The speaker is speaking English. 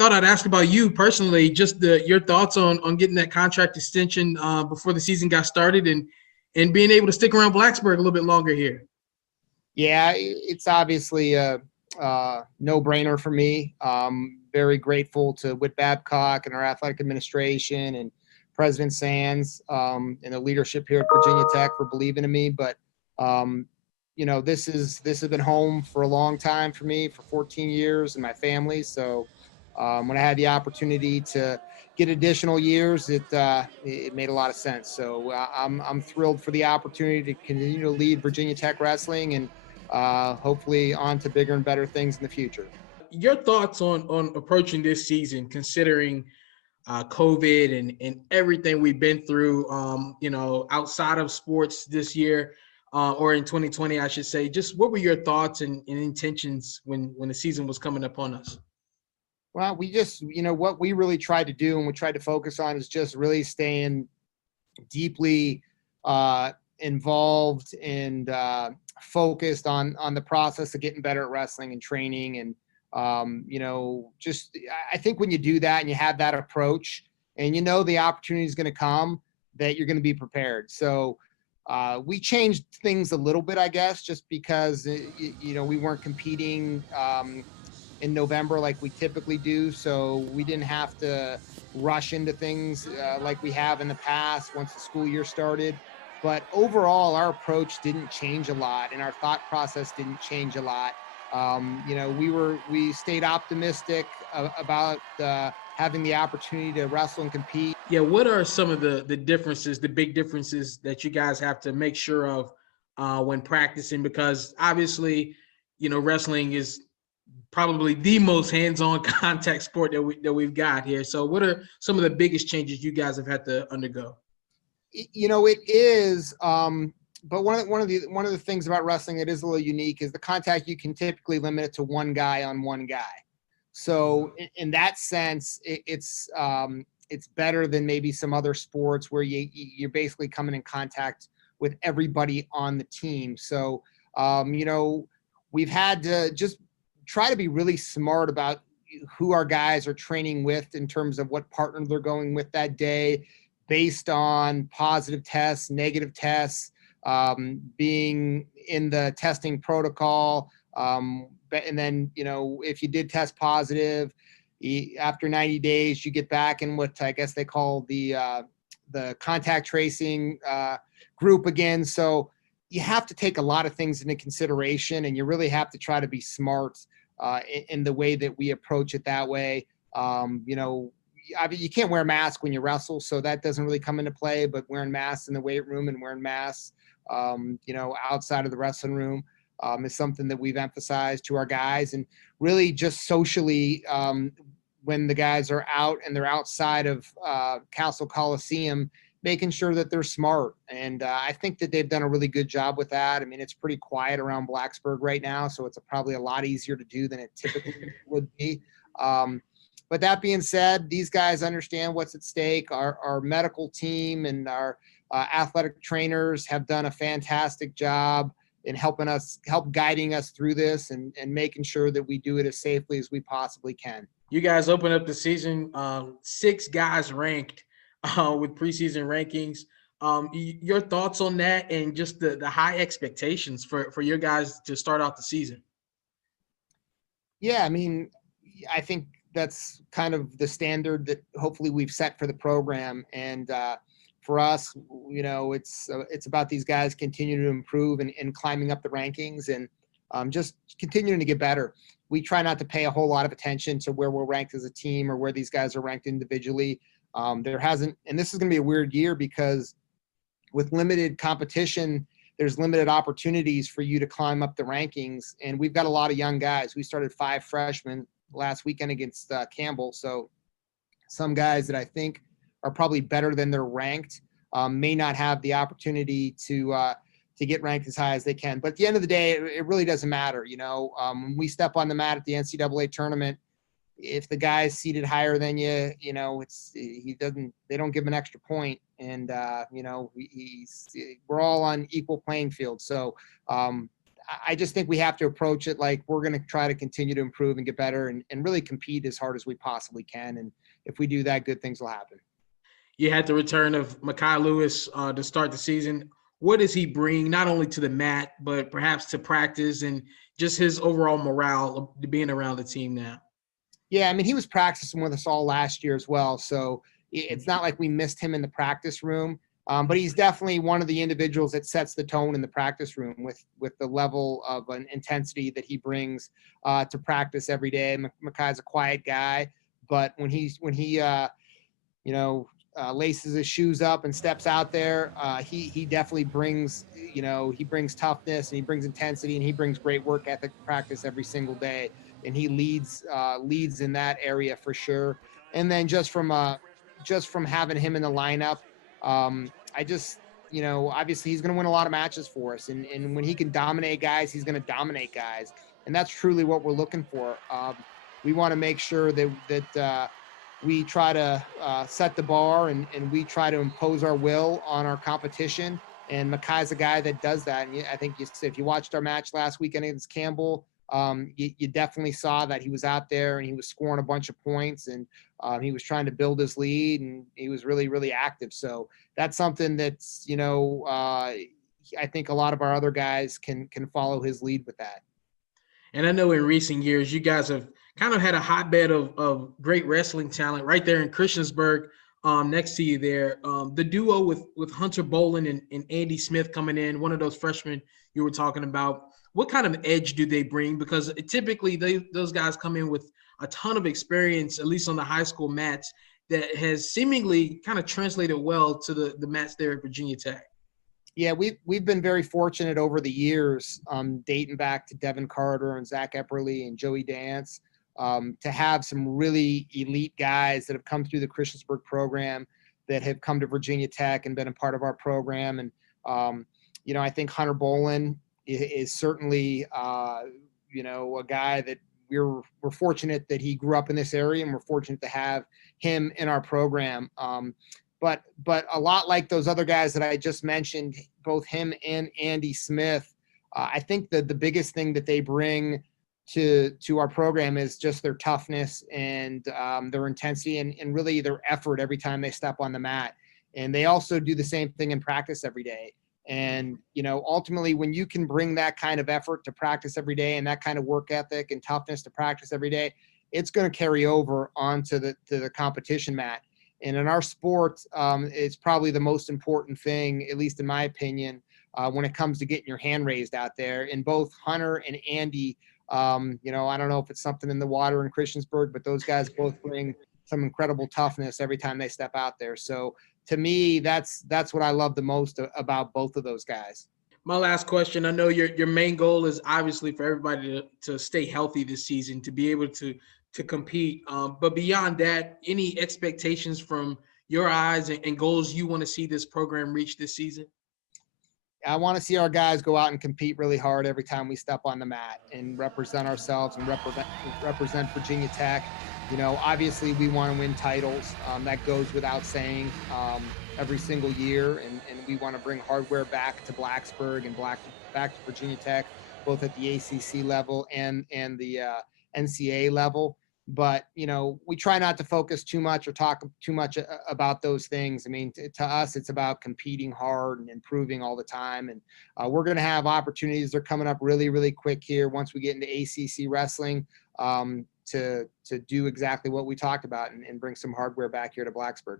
thought I'd ask about you personally, just your thoughts on getting that contract extension before the season got started, and being able to stick around Blacksburg a little bit longer here. Yeah, it's obviously a no-brainer for me. Very grateful to Whit Babcock and our athletic administration and President Sands and the leadership here at Virginia Tech for believing in me. But this has been home for a long time for me, for 14 years, and my family. So when I had the opportunity to get additional years, it made a lot of sense. So I'm thrilled for the opportunity to continue to lead Virginia Tech wrestling and hopefully on to bigger and better things in the future. Your thoughts on approaching this season, considering COVID and everything we've been through, outside of sports this year, or in 2020, I should say. Just what were your thoughts and intentions when the season was coming upon us? Well, we just, what we really tried to do and we tried to focus on is just really staying deeply involved and focused on the process of getting better at wrestling and training. And, I think when you do that and you have that approach and the opportunity is going to come, that you're going to be prepared. So we changed things a little bit, I guess, just because, we weren't competing in November like we typically do. So we didn't have to rush into things like we have in the past once the school year started. But overall, our approach didn't change a lot and our thought process didn't change a lot. We stayed optimistic about having the opportunity to wrestle and compete. Yeah, what are some of the differences, the big differences that you guys have to make sure of when practicing? Because obviously, wrestling is probably the most hands-on contact sport that we've got here. So what are some of the biggest changes you guys have had to undergo? It is, but one of the things about wrestling that is a little unique is the contact. You can typically limit it to one guy on one guy. So in that sense, it's better than maybe some other sports where you're basically coming in contact with everybody on the team. So we've had to just try to be really smart about who our guys are training with in terms of what partner they're going with that day, based on positive tests, negative tests, being in the testing protocol. And then, if you did test positive, after 90 days, you get back in what I guess they call the contact tracing group again. So you have to take a lot of things into consideration, and you really have to try to be smart in the way that we approach it that way. You can't wear a mask when you wrestle, so that doesn't really come into play, but wearing masks in the weight room and wearing masks, outside of the wrestling room is something that we've emphasized to our guys. And really just socially, when the guys are out and they're outside of Castle Coliseum, making sure that they're smart. And I think that they've done a really good job with that. I mean, it's pretty quiet around Blacksburg right now, so it's probably a lot easier to do than it typically would be. But that being said, these guys understand what's at stake. Our medical team and our athletic trainers have done a fantastic job in help guiding us through this and making sure that we do it as safely as we possibly can. You guys open up the season, 6 guys ranked with preseason rankings. Your thoughts on that and just the high expectations for your guys to start out the season? Yeah, I mean, I think that's kind of the standard that hopefully we've set for the program. And for us, it's about these guys continuing to improve and climbing up the rankings and just continuing to get better. We try not to pay a whole lot of attention to where we're ranked as a team or where these guys are ranked individually. And this is going to be a weird year because with limited competition, there's limited opportunities for you to climb up the rankings. And we've got a lot of young guys. We started 5 freshmen last weekend against Campbell. So some guys that I think are probably better than they're ranked may not have the opportunity to get ranked as high as they can. But at the end of the day, it really doesn't matter. When we step on the mat at the NCAA tournament, if the guy's seated higher than you, they don't give him an extra point. And, we're all on equal playing field. So I just think we have to approach it like we're going to try to continue to improve and get better and really compete as hard as we possibly can. And if we do that, good things will happen. You had the return of Makai Lewis to start the season. What does he bring not only to the mat, but perhaps to practice and just his overall morale of being around the team now? Yeah, I mean, he was practicing with us all last year as well. So it's not like we missed him in the practice room. But he's definitely one of the individuals that sets the tone in the practice room with the level of an intensity that he brings to practice every day. Makai's a quiet guy, but when he laces his shoes up and steps out there, he definitely brings he brings toughness and he brings intensity and he brings great work ethic to practice every single day, and he leads in that area for sure. And then just from having him in the lineup, I just obviously he's going to win a lot of matches for us, and when he can dominate guys, he's going to dominate guys, and that's truly what we're looking for. We want to make sure that we try to set the bar and we try to impose our will on our competition. And Makai's a guy that does that. And I think if you watched our match last weekend against Campbell, you definitely saw that he was out there and he was scoring a bunch of points, and he was trying to build his lead, and he was really, really active. So that's something that's, I think a lot of our other guys can follow his lead with that. And I know in recent years, you guys have kind of had a hotbed of great wrestling talent right there in Christiansburg, next to you there. The duo with Hunter Bolin and Andy Smith coming in, one of those freshmen you were talking about. What kind of edge do they bring? Because typically those guys come in with a ton of experience, at least on the high school mats, that has seemingly kind of translated well to the mats there at Virginia Tech. Yeah, we've been very fortunate over the years, dating back to Devin Carter and Zach Epperly and Joey Dance, to have some really elite guys that have come through the Christiansburg program that have come to Virginia Tech and been a part of our program. And I think Hunter Bolin is certainly a guy that we're fortunate that he grew up in this area, and we're fortunate to have him in our program. But a lot like those other guys that I just mentioned, both him and Andy Smith, I think that the biggest thing that they bring to our program is just their toughness and their intensity and really their effort every time they step on the mat. And they also do the same thing in practice every day. And, ultimately, when you can bring that kind of effort to practice every day and that kind of work ethic and toughness to practice every day, it's going to carry over onto the competition mat. And in our sport, it's probably the most important thing, at least in my opinion, when it comes to getting your hand raised out there. And both Hunter and Andy, I don't know if it's something in the water in Christiansburg, but those guys both bring some incredible toughness every time they step out there. So to me, that's what I love the most about both of those guys. My last question, I know your main goal is obviously for everybody to stay healthy this season, to be able to compete. But beyond that, any expectations from your eyes and goals you want to see this program reach this season? I want to see our guys go out and compete really hard every time we step on the mat and represent ourselves and represent Virginia Tech. Obviously we want to win titles. That goes without saying, every single year. And we want to bring hardware back to Blacksburg and back to Virginia Tech, both at the ACC level and the NCAA level. But, we try not to focus too much or talk too much about those things. I mean, to us, it's about competing hard and improving all the time. And we're going to have opportunities. They're coming up really, really quick here once we get into ACC wrestling, to do exactly what we talked about and bring some hardware back here to Blacksburg.